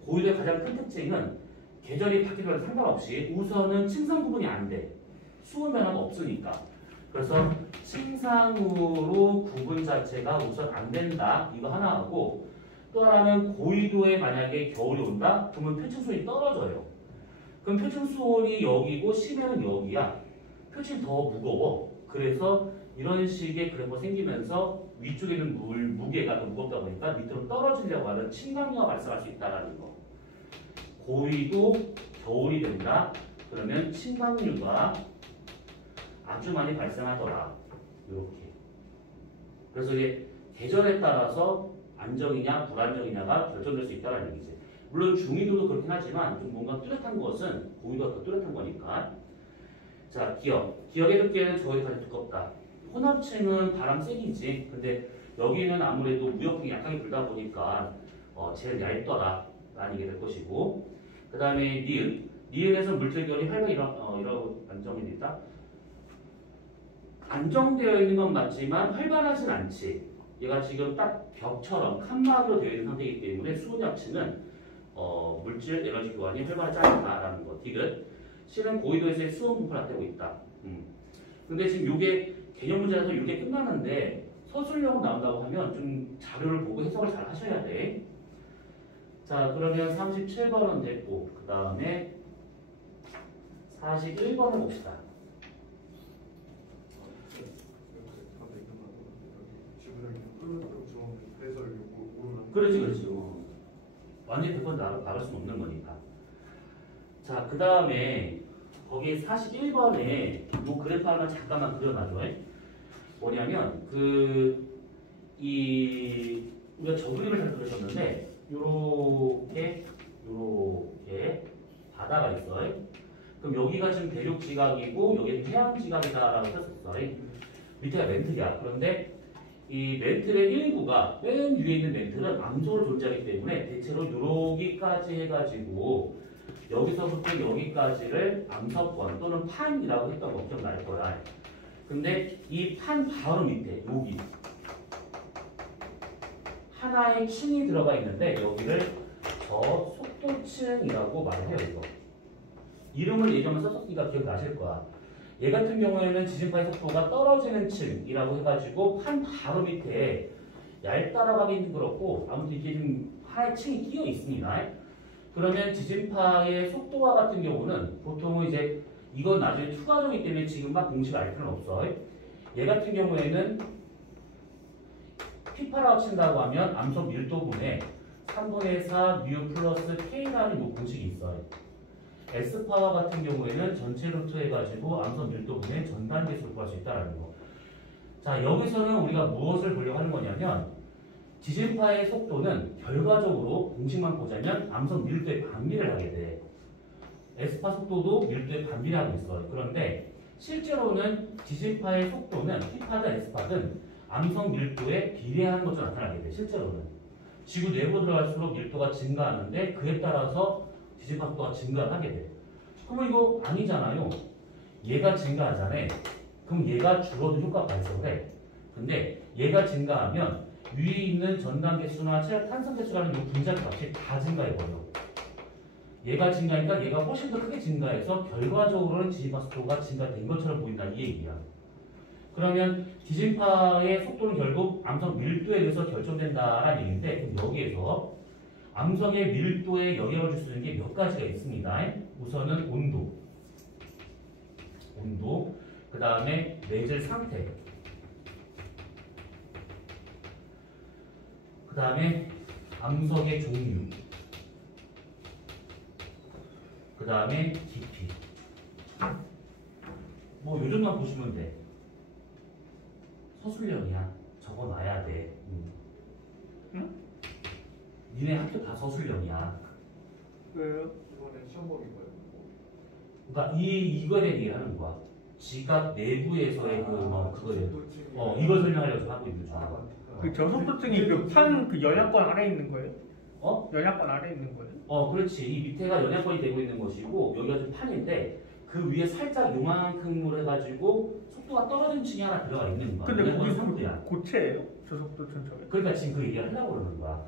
고위도의 가장 큰 특징은 계절이 바뀌더라도 상관없이 우선은 층상 구분이 안 돼. 수온 변화가 없으니까. 그래서 층상으로 구분 자체가 우선 안 된다. 이거 하나 하고, 또 하나는 고위도에 만약에 겨울이 온다? 그러면 표층 수온이 떨어져요. 그럼 표층 수온이 여기고 심해는 여기야. 표층이 더 무거워. 그래서 이런 식의 그래프가 생기면서 위쪽에 있는 무게가 더 무겁다 보니까 밑으로 떨어지려고 하는 침강류가 발생할 수 있다는 거. 고위도 겨울이 된다. 그러면 침강류가 아주 많이 발생하더라. 이렇게. 그래서 이게 계절에 따라서 안정이냐 불안정이냐가 결정될 수 있다는 얘기지. 물론 중위도도 그렇긴 하지만 좀 뭔가 뚜렷한 것은 고위도가 더 뚜렷한 거니까. 자, 기억. 기억의 두께는 저기 가장 두껍다. 혼합층은 바람 세기지. 근데 여기는 아무래도 무역풍이 약하게 불다 보니까 제일 얇더라. 라는 얘기 될 것이고. 그 다음에 니은. 니은에서 물질결이 활발히 이런 안정이 있다. 안정되어 있는 건 맞지만 활발하진 않지. 얘가 지금 딱 벽처럼 칸막이로 되어 있는 상태이기 때문에 수온약층은 물질 에너지 교환이 활발하지 않다라는 거. 디귿. 실은 고위도에서의 수온 분포를 나타내고 있다. 근데 지금 이게 개념 문제라서 이렇게 끝나는데 서술형으로 나온다고 하면 좀 자료를 보고 해석을 잘 하셔야 돼. 자, 그러면 37번은 됐고, 그 다음에 41번을 봅시다. 그렇지, 그렇지. 완전히 100% 나갈 수는 없는 거니까. 자, 그 다음에 거기 41번에 뭐 그래프 하나 잠깐만 그려놔줘. 뭐냐면 우리가 저 그림을 잘 그렸었는데 요렇게 바다가 있어. 그럼 여기가 지금 대륙 지각이고 여기는 해양 지각이다라고 썼었어. 밑에가 멘틀이야. 그런데 이 멘틀의 일부가 맨 위에 있는 멘틀은 암석으로 존재하기 때문에 대체로 여기까지 해가지고 여기서부터 여기까지를 암석권 또는 판이라고 했던 거 기억날 거야. 근데 이 판 바로 밑에 여기 하나의 층이 들어가 있는데 여기를 저 속도층이라고 말을 해요. 이거 이름을 예전에 썼으니까 기억나실 거야. 얘 같은 경우에는 지진파의 속도가 떨어지는 층이라고 해가지고 판 바로 밑에 얇다라고 하긴 그렇고 아무튼 이게 지금 하나의 층이 끼어 있습니다. 그러면 지진파의 속도와 같은 경우는 보통은 이제 이건 나중에 추가적이기 때문에 지금 막 공식을 알 필요는 없어. 얘 같은 경우에는 P파라고 친다고 하면 암석 밀도분의 3분의 4 μ 플러스 K라는 요 공식이 있어요. S파와 같은 경우에는 전체 루트 해가지고 암석 밀도분의 전단계수를 구할 수 있다는 거. 자, 여기서는 우리가 무엇을 보려고 하는 거냐면 지진파의 속도는 결과적으로 공식만 보자면 암석 밀도의 반비를 하게 돼. 에스파 속도도 밀도에 반비례하고 있어요. 그런데 실제로는 지진파의 속도는 P파든 S파든 암석 밀도에 비례하는 것으로 나타나게 돼. 실제로는 지구 내부로 들어갈수록 밀도가 증가하는데 그에 따라서 지진파 속도가 증가하게 돼. 그러면 이거 아니잖아요. 얘가 증가하잖아. 그럼 얘가 줄어든 효과가 발생을 해. 근데 얘가 증가하면 위에 있는 전단 개수나 탄성 개수라는 이 분자의 값이 다 증가해버려. 얘가 증가하니까 얘가 훨씬 더 크게 증가해서 결과적으로는 지진파 속도가 증가된 것처럼 보인다 이 얘기야. 그러면 지진파의 속도는 결국 암석 밀도에 의해서 결정된다라는 얘기인데 그럼 여기에서 암석의 밀도에 영향을 줄 수 있는 게 몇 가지가 있습니다. 우선은 온도, 그 다음에 매질 상태, 그 다음에 암석의 종류, 그 다음에 깊이. 뭐 요즘만 보시면 돼. 서술형이야. 적어놔야 돼. 응? 니네 학교 다 서술형이야. 왜요? 이번에 시험 보기 거예요. 그러니까 이거에 대해 얘기를 하는 거야. 지각 내부에서의 그거예요. 이걸 설명하려고 하고 있는 중이야. 그 저속도증이 그 판 그 연약권 아래에 있는 거예요? 어? 연약권 아래에 있는 거예요? 그렇지. 이 밑에가 연약권이 되고 있는 것이고 여기가 좀 판인데 그 위에 살짝 요만큼으로 해가지고 속도가 떨어진 층이 하나 들어가 있는 거야. 근데 연약권 거기 상부야. 고체예요? 저속도증 저게? 그러니까 지금 그 얘기를 하려고 그러는 거야.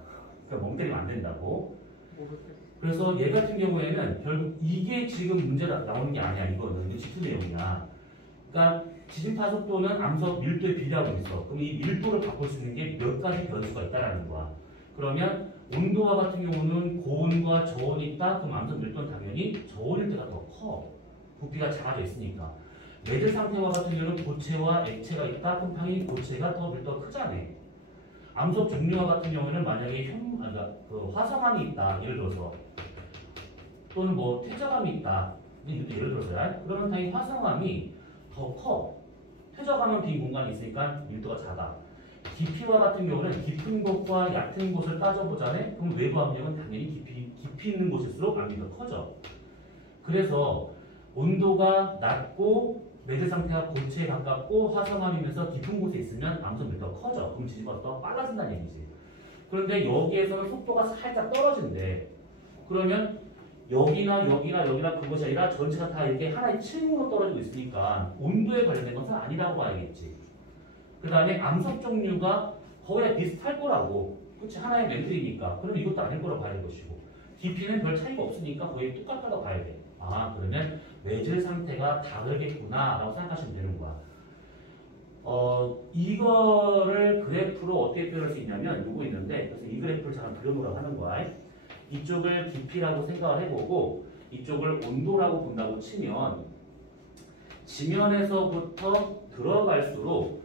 그러니까 멍 때리면 안 된다고. 모르겠어요. 그래서 얘 같은 경우에는 결국 이게 지금 문제가 나오는 게 아니야. 이거는 지투 내용이야. 그러니까 지진파 속도는 암석 밀도에 비례하고 있어. 그럼 이 밀도를 바꿀 수 있는 게 몇 가지 변수가 있다라는 거야. 그러면 온도와 같은 경우는 고온과 저온이 있다. 그럼 암석 밀도는 당연히 저온일 때가 더 커. 부피가 작아져 있으니까. 매질 상태와 같은 경우는 고체와 액체가 있다. 그럼 당연히 고체가 더 밀도가 크잖아. 암석 종류와 같은 경우에는 만약에 그 화성암이 있다. 예를 들어서 또는 뭐 퇴적암이 있다. 이것도 예를 들어서야. 그러면 당연히 화성암이 더 커. 퇴적암은 빈 공간이 있으니까 밀도가 작아. 깊이와 같은 경우는 깊은 곳과 얕은 곳을 따져보자네. 그럼 외부 압력은 당연히 깊이 있는 곳일수록 압력이 더 커져. 그래서 온도가 낮고 매질 상태가 고체에 가깝고 화성암이면서 깊은 곳에 있으면 암석 밀도가 커져. 그럼 지진파가 더 빨라진다는 얘기지. 그런데 여기에서는 속도가 살짝 떨어진대. 그러면 여기나 그것이 아니라 전체가 다 이렇게 하나의 층으로 떨어지고 있으니까 온도에 관련된 것은 아니라고 봐야겠지. 그 다음에 암석 종류가 거의 비슷할 거라고. 그렇지. 하나의 멘틀이니까. 그러면 이것도 아닐 거라고 봐야 될 것이고. 깊이는 별 차이가 없으니까 거의 똑같다고 봐야 돼. 그러면 매질 상태가 다르겠구나 라고 생각하시면 되는 거야. 이거를 그래프로 어떻게 표현할 수 있냐면 요거 있는데 그래서 이 그래프를 잠깐 그려보라고 하는 거야. 이쪽을 깊이라고 생각을 해보고 이쪽을 온도라고 본다고 치면 지면에서부터 들어갈수록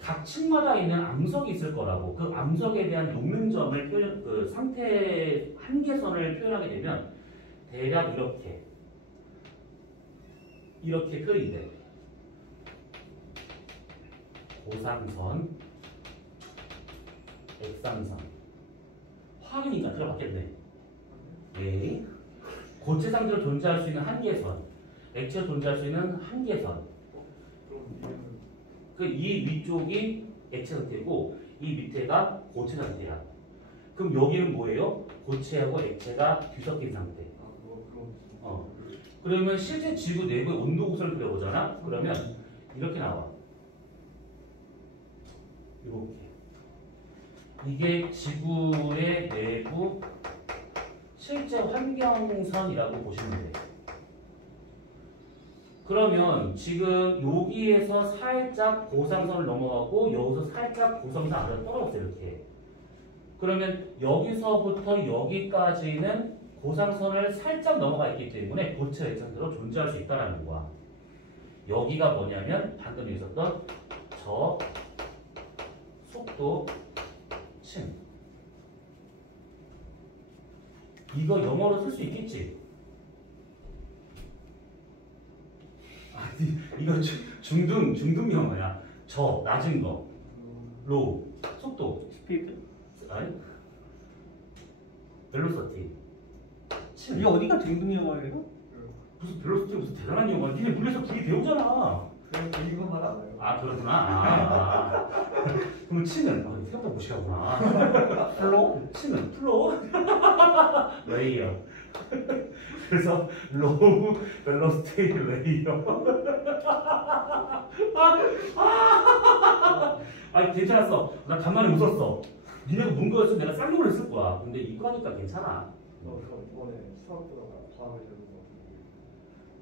각 층마다 있는 암석이 있을 거라고. 그 암석에 대한 녹는 점을 그 상태 한계선을 표현하게 되면 대략 이렇게 표현이 돼. 고상선, 액상선. 화학이니까 들어봤겠네. 네. 고체 상태로 존재할 수 있는 한계선, 액체로 존재할 수 있는 한계선. 이 위쪽이 액체 상태고 이 밑에가 고체 상태야. 그럼 여기는 뭐예요? 고체하고 액체가 뒤섞인 상태. 그러면 실제 지구 내부의 온도 구설을 그려보잖아? 그러면 이렇게 나와. 이렇게. 이게 지구의 내부 실제 환경선이라고 보시면 돼. 그러면 지금 여기에서 살짝 고상선을 넘어가고 여기서 살짝 고상선 아래로 떨어졌어요. 이렇게. 그러면 여기서부터 여기까지는 고상선을 살짝 넘어가 있기 때문에 고체 액상대로 존재할 수 있다는 거야. 여기가 뭐냐면 방금 있었던 저 속도 층. 이거 영어로 쓸 수 있겠지? 이거 중등 영어야. 저 낮은 거, 로우 속도, 스피드? 아니, 벨로시티. 이게 어디가 중등 영어예요? 무슨 벨로시티 무슨 대단한 영화. 니네 물에서 불이 배우잖아. 그냥 이것만 알아요. 아 그렇구나. 그럼 치는 생각보다 무식하구나. 플로? 치는 플로? 레이어. 그래서 로우 벨로시티 레이어. 아 괜찮았어. 나 간만에 웃었어. 니네가 문거였으면 내가 쌍욕을 했을 거야. 근데 이거 하니까 괜찮아. 너 이번에 수학보다 과학을 잘 본 것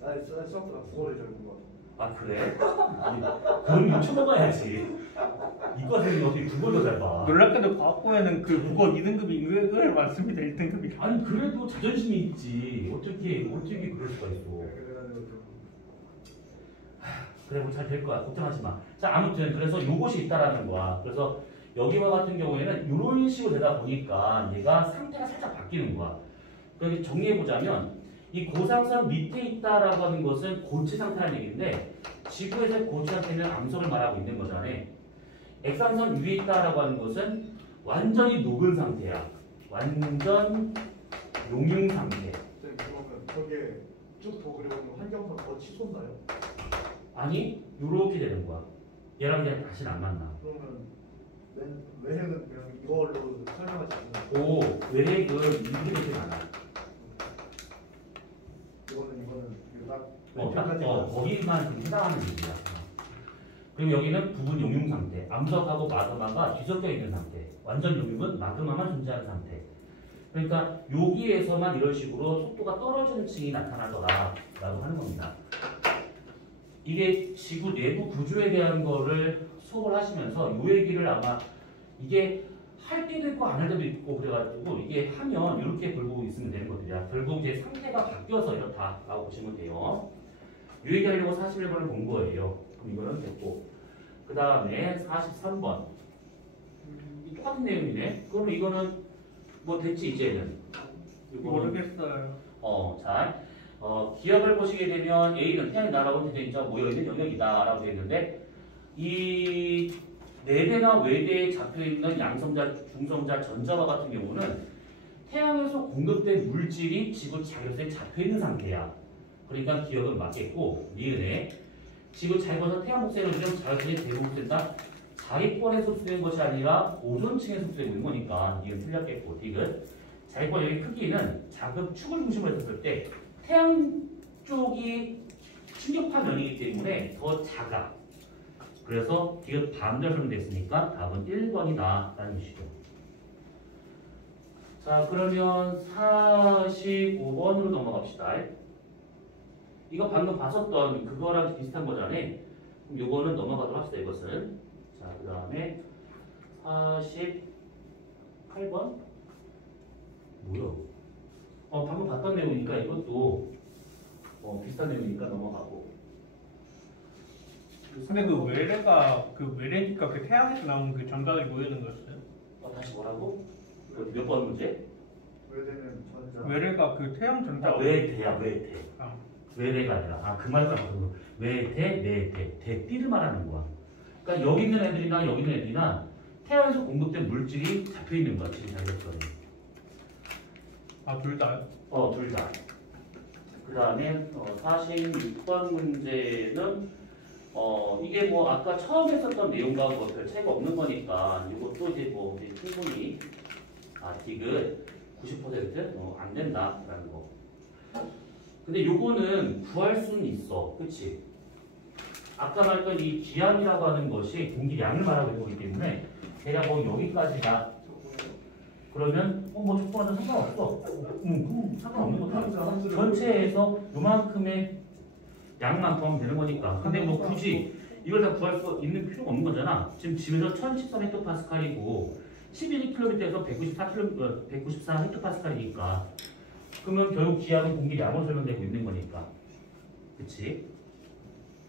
같은데. 난 수학보다 국어를 잘 본 것 같아. 아 그래? 그럼 유튜버가야지. 이과생이 어떻게 국어를 잘 봐? 놀랍게도 과학고에는 그 국어 2등급이 인글 많습니다. 1등급이. 아니 그래도 자존심이 있지. 어떻게 그럴 수가 있어? 그래가지고 좀 그래 뭐 잘 될 거야. 걱정하지 마. 자 아무튼 그래서 요것이 있다라는 거야. 그래서 여기와 같은 경우에는 이런 식으로 되다 보니까 얘가 상태가 살짝 바뀌는 거야. 그렇게 정리해 보자면 이 고상선 밑에 있다라고 하는 것은 고체 상태라는 얘기인데 지구에서의 고체 상태는 암석을 말하고 있는 거잖아. 액상선 위에 있다라고 하는 것은 완전히 녹은 상태야. 완전 용융 상태. 그러면 저게 쭉 더 그려보면 한경선 더 치솟나요? 아니 요렇게 되는 거야. 얘랑 그냥 다시는 안 만나. 그러면 외핵은 그냥 이걸로 설명하지 않나요? 오 외핵은 이렇게 되지 않아. 이거는 이거 딱 거기만 좀 해당하는 얘기야. 그리고 여기는 부분 용융 상태. 암석하고 마그마가 뒤섞여 있는 상태. 완전 용융은 마그마만 존재하는 상태. 그러니까 여기에서만 이런 식으로 속도가 떨어지는 층이 나타나더라라고 하는 겁니다. 이게 지구 내부 구조에 대한 거를 수업을 하시면서 이 얘기를 아마 이게 할 때도 있고 안 할 때도 있고 그래가지고 이게 하면 이렇게 돌고 있으면 되는 것들이야. 결국 이제 상태가 바뀌어서 이렇다라고 보시면 돼요. 이 얘기하려고 41번을 본 거예요. 그럼 이거는 됐고 그 다음에 43번 이 똑같은 내용이네. 그러면 이거는 뭐 됐지 이제는. 모르겠어요. 자, 기억을 보시게 되면 A는 태양이 날아온 대전이죠. 모여있는 영역이다 라고 되어 있는데 이 내대나 외대에 잡혀있는 양성자, 중성자, 전자와 같은 경우는 태양에서 공급된 물질이 지구 자기로서에 잡혀있는 상태야. 그러니까 기억은 맞겠고 니은에 지구 자기로서 태양 복사에 의하면 자기로서에 대복된다. 자기권에서 흡수된 것이 아니라 오존층에서 흡수되고 있는 거니까 니은 틀렸겠고 디귿 자기권 여기 크기는 자급 축을 중심으로 했을 때 태양 쪽이 충격파 면이기 때문에 더 작아. 그래서 디귿 반대로 설명됐으니까 답은 1번이다 라는 뜻이죠. 자 그러면 45번으로 넘어갑시다. 이거 방금 봤었던 그거랑 비슷한 거잖아. 그럼 요거는 넘어가도록 합시다. 이것은 자 그 다음에 48번 뭐야? 방금 봤던 내용이니까 이것도 비슷한 내용이니까 넘어가고. 근데 그 외래가 그 외래니까 그 태양에서 나오는 그 전자들이 모이는 거였어요? 다시 뭐라고? 몇 번 문제? 외대는 전자. 외래가 그 태양 전자. 외대야 외대. 아. 외대가 아니라 그 말을 바꿔서 외대, 내대, 대띠를 말하는 거야. 그러니까 여기 있는 애들이나 여기 있는 애들이나 태양에서 공급된 물질이 잡혀 있는 거야. 지금 잘 됐더니. 아 둘 다요? 둘 다. 그 다음에 46번 문제는 이게 뭐 아까 처음 했었던 내용과 뭐 별 차이가 없는 거니까 이것도 이제 뭐 이제 충분히 디귿 90% 안 된다라는 거. 근데 요거는 구할 수는 있어. 그치? 아까 말했던 이 기압이라고 하는 것이 공기량을 말하고 있는 거기 때문에 대략 뭐 여기까지가 그러면 뭐 조건은 상관없어. 상관없는 거다. 전체에서 요만큼의 양만큼 하면 되는 거니까. 근데 뭐 굳이 이걸 다 구할 수 있는 필요가 없는 거잖아. 지금 집에서 1014헥토파스칼이고 11km에서 194헥토파스칼이니까 그러면 결국 기압은 공기량으로 설명되고 있는 거니까. 그치?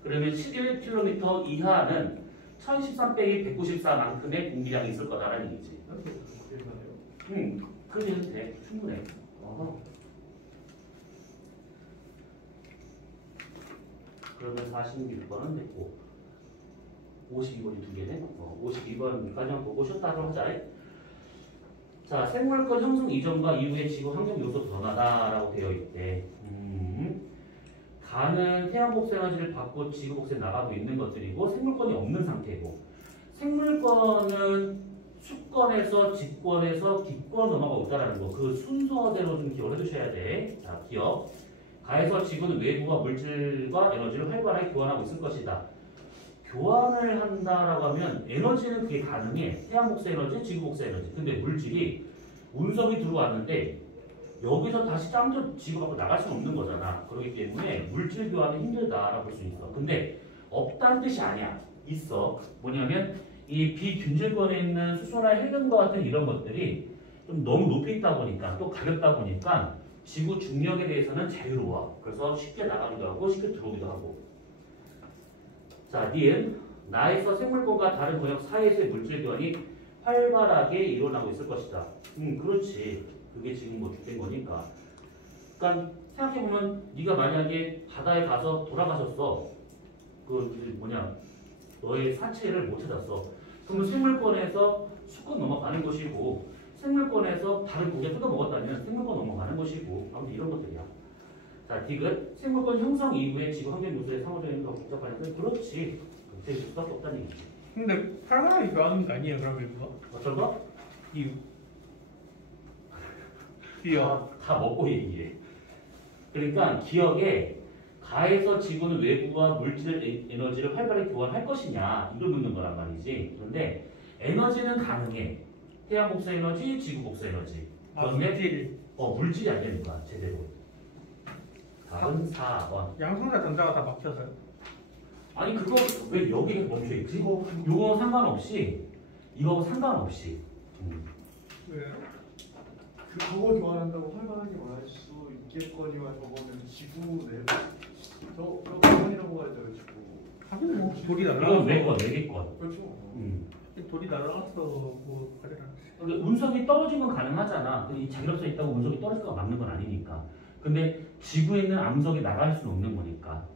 그러면 11km 이하는 1013 빼기 194만큼의 공기량이 있을 거다라는 얘기지. 그렇게 해도 돼. 충분해. 그러면 46번은 됐고 52번이 두 개네. 52번까지만 보고 쉬었다 하도록 하자. 자, 생물권 형성 이전과 이후의 지구 환경 요소 변화다라고 되어 있대. 가는 태양 복수 에너지를 받고 지구 복수에 나가고 있는 것들이고 생물권이 없는 상태고 생물권은 수권에서 직권에서 기권 넘어가고 있다는 거. 그 순서대로 좀 기억을 해두셔야 돼. 자, 기억. 가에서 지구는 외부와 물질과 에너지를 활발하게 교환하고 있을 것이다. 교환을 한다라고 하면 에너지는 그게 가능해. 태양 복수 에너지, 지구 복수 에너지. 근데 물질이 운석이 들어왔는데 여기서 다시 짱도 지구 밖으로 나갈 수는 없는 거잖아. 그렇기 때문에 물질 교환은 힘들다라고 볼 수 있어. 근데 없다는 뜻이 아니야. 있어. 뭐냐면 이 비균질권에 있는 수소나 헬륨과 같은 이런 것들이 좀 너무 높이 있다 보니까 또 가볍다 보니까 지구 중력에 대해서는 자유로워. 그래서 쉽게 나가기도 하고 쉽게 들어오기도 하고. 자, 니은 나에서 생물권과 다른 권역 사이에서의 물질 교환이 활발하게 일어나고 있을 것이다. 그렇지. 그게 지금 뭐 주된 거니까. 그러니까 생각해보면 네가 만약에 바다에 가서 돌아가셨어. 그 뭐냐 너의 사체를 못 찾았어. 그러면 생물권에서 수권 넘어가는 것이고 생물권에서 다른 고개 뜯어 먹었다면 생물권 넘어가는 것이고 아무튼 이런 것들이야. 자, 디귿 생물권 형성 이후에 지구 환경 요소의 상호적인 복잡한 해서 그렇지. 그렇게 될 수밖에 없다는 얘기지. 근데 활발하게 교환하는 거 아니에요 그럼 외부가? 어떤 거? 이유. 기억. 다 먹고 얘기해. 그러니까 기억에 가에서 지구는 외부와 물질 에너지를 활발하게 교환할 것이냐 이걸 묻는 거란 말이지. 그런데 에너지는 가능해. 태양 복수 에너지, 지구 복수 에너지. 그런데 물질이 안 되는 거야 제대로. 다음 4번. 양성자 전자가 다 막혀서요. 아니 그거 왜 여기에 멈춰 있지? 이거 상관없이 이거 상관없이. 왜요? 그거 교환한다고 활발하게 말할 수 있겠거니와 저거는 지구 내부 저 교환이라고 하죠 지구. 하긴 뭐 돌이 이건 날아가서 외계권. 그렇죠. 돌이 날아가서 뭐 가리라. 그러니까 운석이 떨어진 건 가능하잖아. 이 자기력서 있다고 운석이 떨어질 거가 맞는 건 아니니까. 근데 지구에 있는 암석이 나갈 수는 없는 거니까.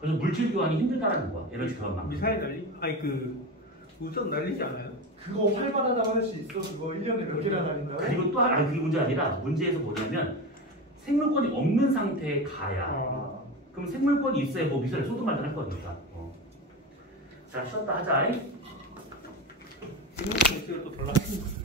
그래서 물질 교환이 힘들다라는 거야. 에너지 교환만. 미사일 날리? 아니 그 우선 날리지 않아요? 그거 활발하다고 할 수 있어? 그거 1년에 몇 개나 다닌다고? 그리고 또 하나 그게 문제 아니라 문제에서 뭐냐면 생물권이 없는 상태에 가야. 그럼 생물권이 있어야 뭐 미사일 쏘든 말든 할 거니까. 자, 쉬었다 하자. 생물권 있으면 또 달라지는 거.